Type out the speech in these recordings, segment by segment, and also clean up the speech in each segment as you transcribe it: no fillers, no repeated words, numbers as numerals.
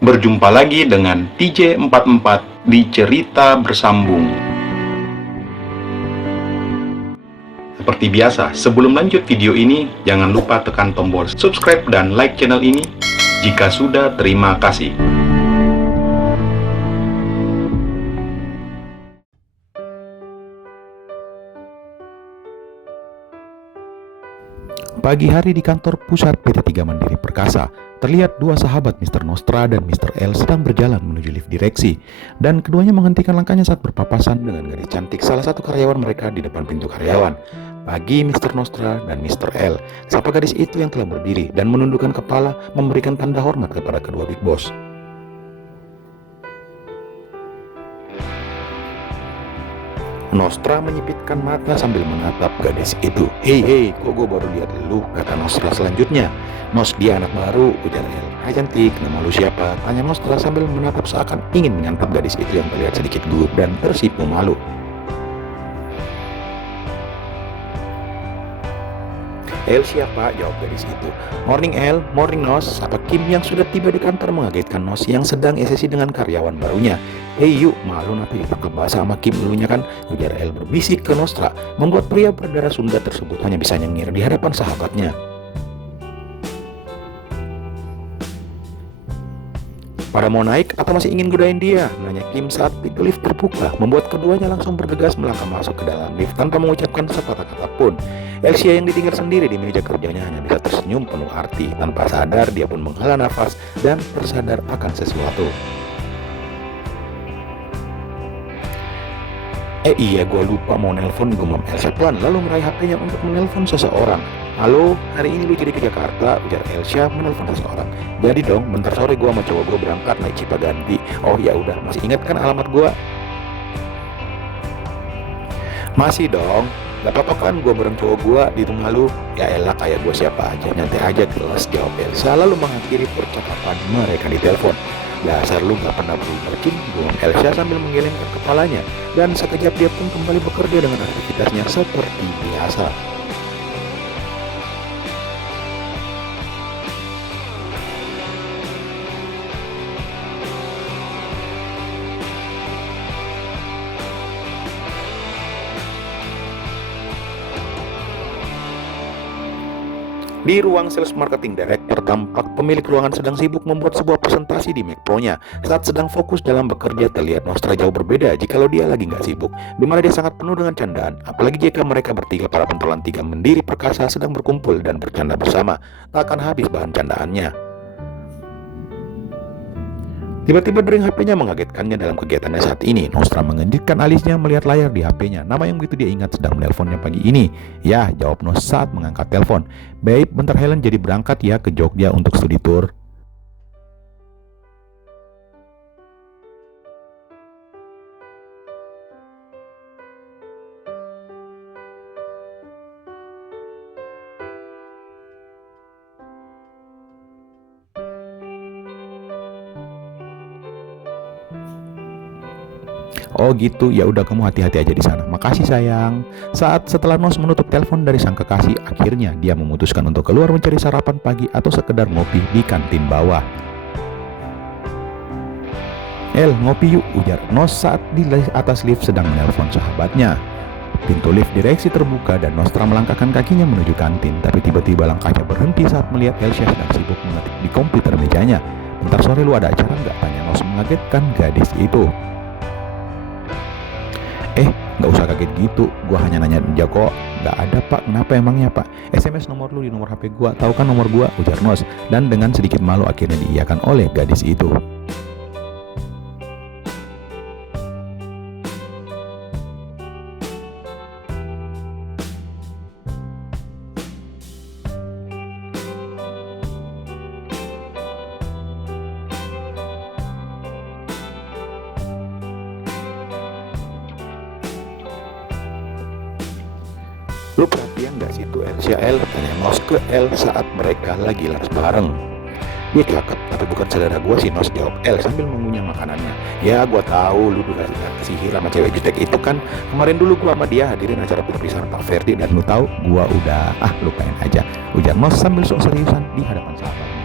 Berjumpa lagi dengan TJ44 di Cerita Bersambung. Seperti biasa, sebelum lanjut video ini, jangan lupa tekan tombol subscribe dan like channel ini. Jika sudah, terima kasih. Pagi hari di kantor pusat PT 3 Mandiri Perkasa, terlihat dua sahabat Mr. Nostra dan Mr. L sedang berjalan menuju lift direksi, dan keduanya menghentikan langkahnya saat berpapasan dengan gadis cantik salah satu karyawan mereka di depan pintu karyawan. Pagi Mr. Nostra dan Mr. L, sapa gadis itu yang telah berdiri dan menundukkan kepala memberikan tanda hormat kepada kedua big boss. Nostra menyipitkan mata sambil menatap gadis itu. Hei, kok gue baru lihat lu, kata Nostra selanjutnya. Nos, dia anak baru, ujar El. Hai cantik, nama lu siapa? Tanya Nostra sambil menatap seakan ingin menyantap gadis itu yang terlihat sedikit gugup dan tersipu malu. El siapa? Jawab gadis itu. Morning El, morning Nos. Sapa Kim yang sudah tiba di kantor mengagetkan Nos yang sedang sesi dengan karyawan barunya. Hei yuk, malu nanti ditangkap basah sama Kim dulunya kan, ujar El berbisik ke Nostra, membuat pria berdarah Sunda tersebut hanya bisa nyengir di hadapan sahabatnya. Pada mau naik atau masih ingin godain dia? Nanya Kim saat pintu lift terbuka, membuat keduanya langsung bergegas melangkah masuk ke dalam lift tanpa mengucapkan sepatah kata pun. Elsia yang ditinggal sendiri di meja kerjanya hanya bisa tersenyum penuh arti. Tanpa sadar dia pun menghela nafas dan tersadar akan sesuatu. Iya, gue lupa mau nelpon, gumam Elsa pelan lalu meraih HP-nya untuk menelpon seseorang. Halo, hari ini lu jadi ke Jakarta, ujar Elsa menelpon seseorang. Jadi dong, bentar sore gue sama cowok gue berangkat naik Cipaganti. Oh ya udah, masih ingat kan alamat gue? Masih dong. Gak apa-apa kan gue bareng cowok gue di rumah lu? Ya elah, kayak gue siapa aja, nyantai aja kelas, jawab Elsa lalu mengakhiri percakapan mereka di telepon. Dasar lu gak pernah berubah Kim, gumam Elsa sambil menggelengkan kepalanya. Dan sekejap dia pun kembali bekerja dengan aktivitasnya seperti biasa. Di ruang sales marketing director, tampak pemilik ruangan sedang sibuk membuat sebuah presentasi di Mac Pro-nya. Saat sedang fokus dalam bekerja, terlihat Nostra jauh berbeda jikalau dia lagi nggak sibuk, di mana dia sangat penuh dengan candaan. Apalagi jika mereka bertiga para pentolan 3 Mandiri Perkasa sedang berkumpul dan bercanda bersama, tak akan habis bahan candaannya. Tiba-tiba dering HP-nya mengagetkannya dalam kegiatannya saat ini. Nostra mengejutkan alisnya melihat layar di HP-nya. Nama yang begitu dia ingat sedang menelponnya pagi ini. Ya, jawab Nos saat mengangkat telepon. Babe, bentar Helen jadi berangkat ya ke Jogja untuk studi tour. Oh gitu, ya udah kamu hati-hati aja di sana. Makasih sayang. Setelah Nos menutup telepon dari sang kekasih, akhirnya dia memutuskan untuk keluar mencari sarapan pagi atau sekedar ngopi di kantin bawah. El, ngopi yuk, ujar Nos saat di atas lift sedang menelpon sahabatnya. Pintu lift direksi terbuka dan Nostra melangkahkan kakinya menuju kantin, tapi tiba-tiba langkahnya berhenti saat melihat Elsa sedang sibuk mengetik di komputer mejanya. Bentar sore lu ada acara nggak? Tanya Nos mengagetkan gadis itu. Nggak usah kaget gitu, gua hanya nanya aja kok. Nggak ada pak, kenapa emangnya pak? SMS nomor lu di nomor HP gua, tahu kan nomor gua, ujar Nos. Dan dengan sedikit malu akhirnya diiyakan oleh gadis itu. Lu perhatian gak sih tuh Elsa El? Tanya Nos ke El saat mereka lagi lunch bareng. Dia cakep, tapi bukan saudara gue sih Nos, jawab El sambil mengunyah makanannya. Ya gue tahu lu udah sihir sama cewek jutek itu kan. Kemarin dulu gue sama dia hadirin acara perpisahan Pak Ferdi dan lu tahu gue udah lupain aja, ujar Nos sambil sok seriusan di hadapan sahabatnya.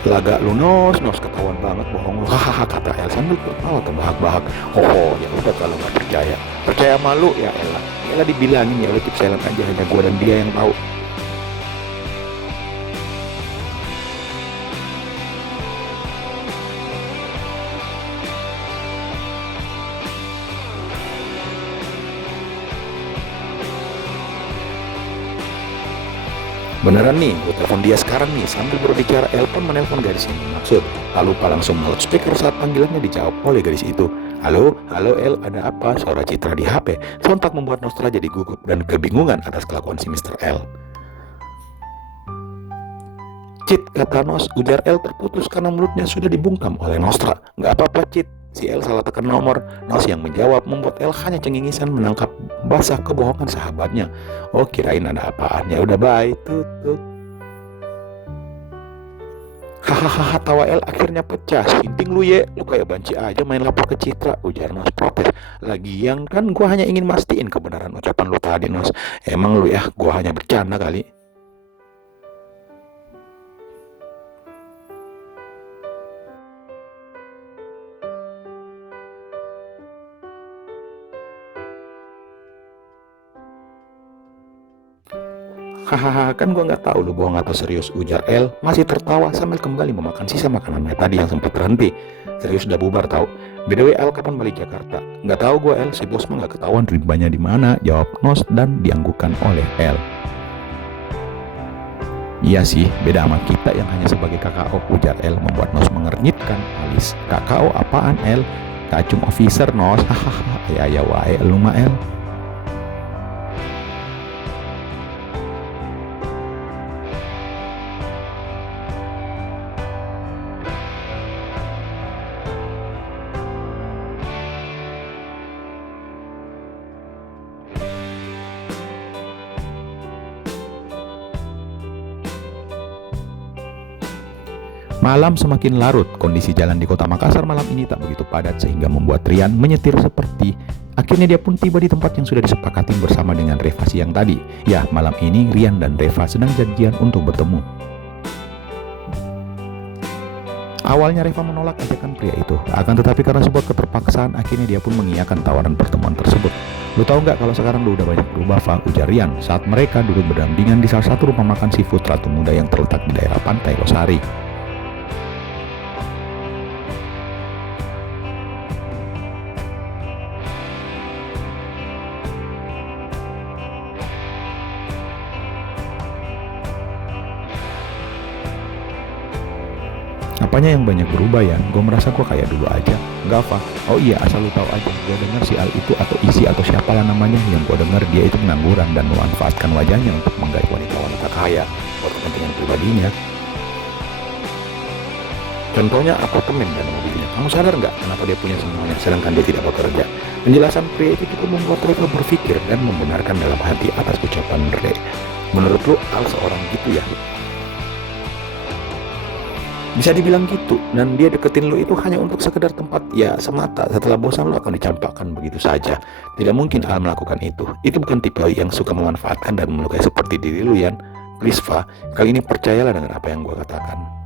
Laga lu nos ketahuan banget bohong lu, hahaha, kata El sambil tertawa terbahak-bahak. Oh ya udah kalau nggak percaya, percaya malu ya elah. Elah dibilangin ya udah keep silent aja, hanya gua dan dia yang tahu. Beneran nih, gue telepon dia sekarang nih. Sambil berbicara, El pun menelpon gadis yang dimaksud. Tak lupa langsung loudspeaker saat panggilannya dijawab oleh gadis itu. Halo, halo El, ada apa? Suara Citra di HP sontak membuat Nostra jadi gugup dan kebingungan atas kelakuan si Mr. L. Cit, kata Nos, ujar El terputus karena mulutnya sudah dibungkam oleh Nostra. Nggak apa-apa, Cit. Si El salah tekan nomor. Nos yang menjawab membuat El hanya cengingisan menangkap basah kebohongan sahabatnya. Oh, kirain ada apaan. Ya udah, bye. Tut. Hahaha, tawa El akhirnya pecah. Sinting lu ye, lu kayak banci aja main lapor ke Citra, ujar Nos protes. Lagian kan gua hanya ingin mastiin kebenaran ucapan lu tadi, Nos. Emang lu ya, gua hanya bercanda kali. Hahaha, kan gua nggak tahu lu bohong atau serius, ujar El masih tertawa sambil kembali memakan sisa makanannya tadi yang sempat terhenti. Serius udah bubar tau. BTW El kapan balik Jakarta? Nggak tahu gua El, si bos mah nggak ketahuan ribanya di mana, jawab Nos dan dianggukan oleh El. Iya sih, beda sama kita yang hanya sebagai KKO, ujar El membuat Nos mengernyitkan alis. KKO apaan El? Kacung officer Nos, hahaha, ya wae lu mah El. Malam semakin larut, kondisi jalan di kota Makassar malam ini tak begitu padat sehingga membuat Rian menyetir seperti. Akhirnya dia pun tiba di tempat yang sudah disepakati bersama dengan Reva siang tadi. Ya, malam ini Rian dan Reva sedang janjian untuk bertemu. Awalnya Reva menolak ajakan pria itu, akan tetapi karena sebuah keterpaksaan akhirnya dia pun mengiyakan tawaran pertemuan tersebut. Lu tahu nggak kalau sekarang lu udah banyak berubah, Fa, ujar Rian saat mereka duduk berdampingan di salah satu rumah makan seafood Ratu Muda yang terletak di daerah Pantai Losari. Apanya yang banyak berubah ya? Gue merasa gue kayak dulu aja. Enggak, Fa. Oh iya, asal lu tahu aja. Gue dengar si Al itu atau Isi atau siapalah namanya, yang gue dengar dia itu pengangguran dan memanfaatkan wajahnya untuk menggait wanita-wanita kaya buat kepentingan pribadinya. Contohnya apartemen dan mobilnya. Kamu sadar nggak kenapa dia punya semuanya sedangkan dia tidak bekerja? Penjelasan pria itu cukup membuat Reva berpikir dan membenarkan dalam hati atas ucapan Re. Menurut lu Al seorang gitu ya? Bisa dibilang gitu, dan dia deketin lu itu hanya untuk sekedar tempat ya semata. Setelah bosan lu akan dicampakkan begitu saja. Tidak mungkin Al melakukan itu. Itu bukan tipe yang suka memanfaatkan dan melukai seperti diri lu, Yan. Please, Fa, kali ini percayalah dengan apa yang gua katakan.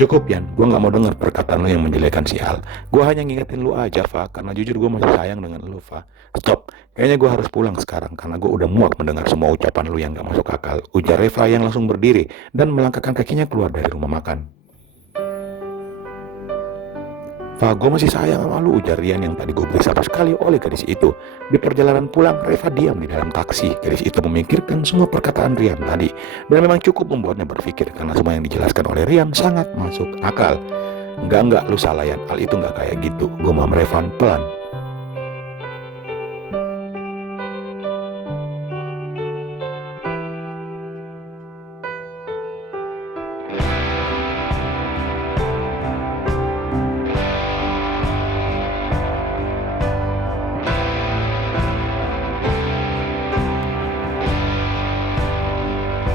Cukup Yan, gue gak mau dengar perkataan lu yang menjelekan si Al. Gue hanya ngingetin lu aja, Fa, karena jujur gue masih sayang dengan lu, Fa. Stop, kayaknya gue harus pulang sekarang karena gue udah muak mendengar semua ucapan lu yang gak masuk akal, ujar Reva yang langsung berdiri dan melangkahkan kakinya keluar dari rumah makan. Fa, gue masih sayang sama lu, ujar Rian yang tadi gue beri sapa sekali oleh gadis itu. Di perjalanan pulang, Reva diam di dalam taksi. Gadis itu memikirkan semua perkataan Rian tadi. Dan memang cukup membuatnya berpikir karena semua yang dijelaskan oleh Rian sangat masuk akal. Enggak, lu salah Yan, hal itu enggak kayak gitu, gumam Reva pelan.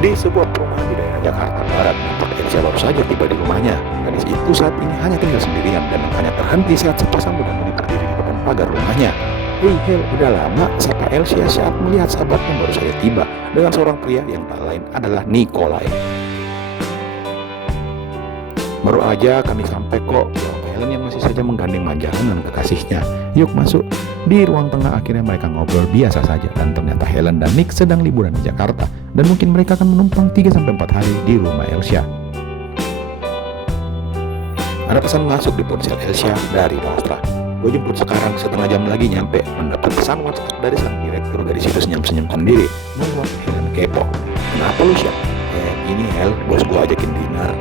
Di sebuah perumahan di daerah Jakarta Barat, nampak Elsa baru saja tiba di rumahnya. Gadis itu saat ini hanya tinggal sendirian dan hanya terhenti saat sepasang muda-mudi berdiri di depan pagar rumahnya. "Hei Hel, udah lama," sapa Elsa saat melihat sahabatnya baru saja tiba dengan seorang pria yang tak lain adalah Nikolai. "Baru aja kami sampai kok," jawab Helen yang masih saja menggandeng manjakan dengan kekasihnya. "Yuk masuk." Di ruang tengah akhirnya mereka ngobrol biasa saja dan ternyata Helen dan Nick sedang liburan di Jakarta dan mungkin mereka akan menumpang 3-4 hari di rumah Elsa. Ada pesan masuk di ponsel Elsa dari Nostra. "Gue jemput sekarang, setengah jam lagi nyampe." Mendapat pesan WhatsApp dari sang direktur dari situs senyum-senyum sendiri membuat Helen kepo. "Kenapa lu Sya?" "Ini Hel, bos gue ajakin dinner."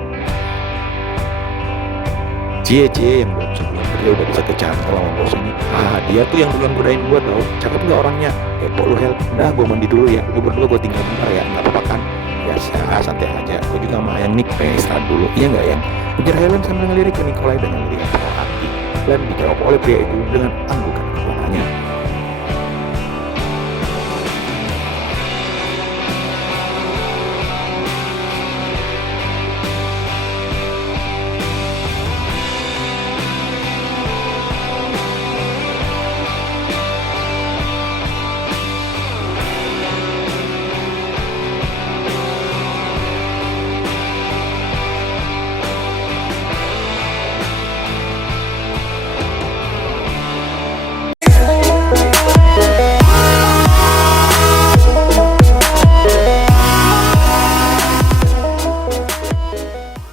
Cie yang belum sebulan kerja udah bisa kecantol sama bos ini. Dia tuh yang duluan godain gue tau. Cakep gak orangnya? Kepo lu Hel. Udah gue mandi dulu ya. Lu berdua gue tinggal bentar ya. Gak apa-apa kan? Biasa, santai aja. Gue juga sama Ayang Nick pengen istirahat dulu. Iya gak Yang? Ujar Helen sambil ngelirik ke Nikolai dengan ngelirik penuh hati. Dan dijawab oleh pria itu dengan anggukan kepalanya.